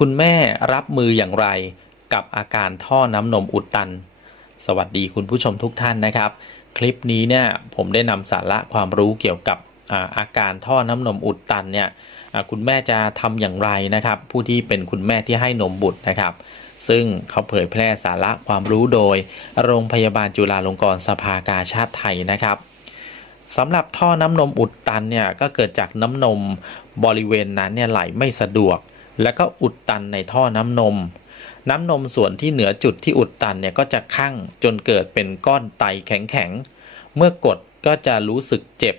คุณแม่รับมืออย่างไรกับอาการท่อน้ำนมอุดตัน สวัสดีคุณผู้ชมทุกท่านนะครับ คลิปนี้เนี่ยผมได้นำสาระความรู้เกี่ยวกับอาการท่อน้ำนมอุดตันเนี่ยคุณแม่จะทำอย่างไรนะครับ ผู้ที่เป็นคุณแม่ที่ให้นมบุตรนะครับ ซึ่งเขาเผยแพร่สาระความรู้โดย โรงพยาบาลจุฬาลงกรณ์สภากาชาติไทยนะครับสำหรับท่อน้ำนมอุดตันเนี่ยก็เกิดจากน้ำนมบริเวณนั้นเนี่ยไหลไม่สะดวก แล้วก็อุดตันในท่อน้ำนม น้ำนมส่วนที่เหนือจุดที่อุดตันเนี่ยก็จะคั่งจนเกิดเป็นก้อนไตแข็งๆ เมื่อกดก็จะรู้สึกเจ็บ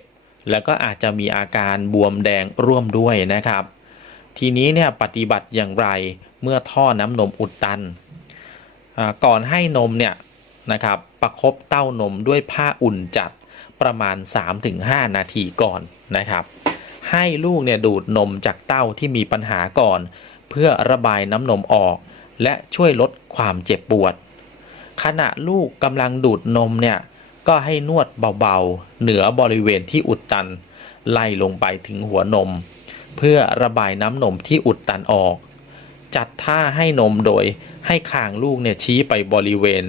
แล้วก็อาจจะมีอาการบวมแดงร่วมด้วยนะครับ ทีนี้เนี่ยปฏิบัติอย่างไรเมื่อท่อน้ำนมอุดตัน ก่อนให้นมเนี่ยนะครับประคบเต้านมด้วยผ้าอุ่นจัดประมาณ 3-5 นาทีก่อนนะครับ ให้ลูกเนี่ยดูดนมจากเต้าที่มีปัญหาก่อน เพื่อระบายน้ำนมออก และช่วยลดความเจ็บปวด ขณะลูกกำลังดูดนมเนี่ยก็ให้นวดเบาๆ เหนือบริเวณที่อุดตัน ไล่ลงไปถึงหัวนม เพื่อระบายน้ำนมที่อุดตันออก จัดท่าให้นมโดยให้คางลูกเนี่ยชี้ไปบริเวณ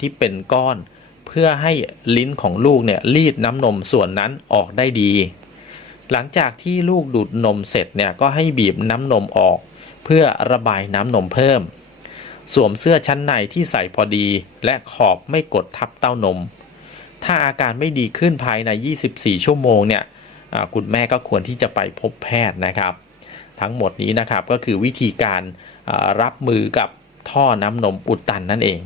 ที่เป็นก้อน เพื่อให้ลิ้นของลูกเนี่ยรีดน้ำนมส่วนนั้นออกได้ดี หลังจากที่ลูกดูดนมเสร็จเนี่ยก็ให้บีบน้ำนมออก เพื่อระบายน้ำนมเพิ่ม สวมเสื้อชั้นในที่ใส่พอดี และขอบไม่กดทับเต้านม ถ้าอาการไม่ดีขึ้นภายใน 24 ชั่วโมงเนี่ยคุณแม่ก็ควรที่จะไปพบแพทย์นะครับ ทั้งหมดนี้นะครับก็คือวิธีการรับมือกับท่อน้ำนมอุดตันนั่นเอง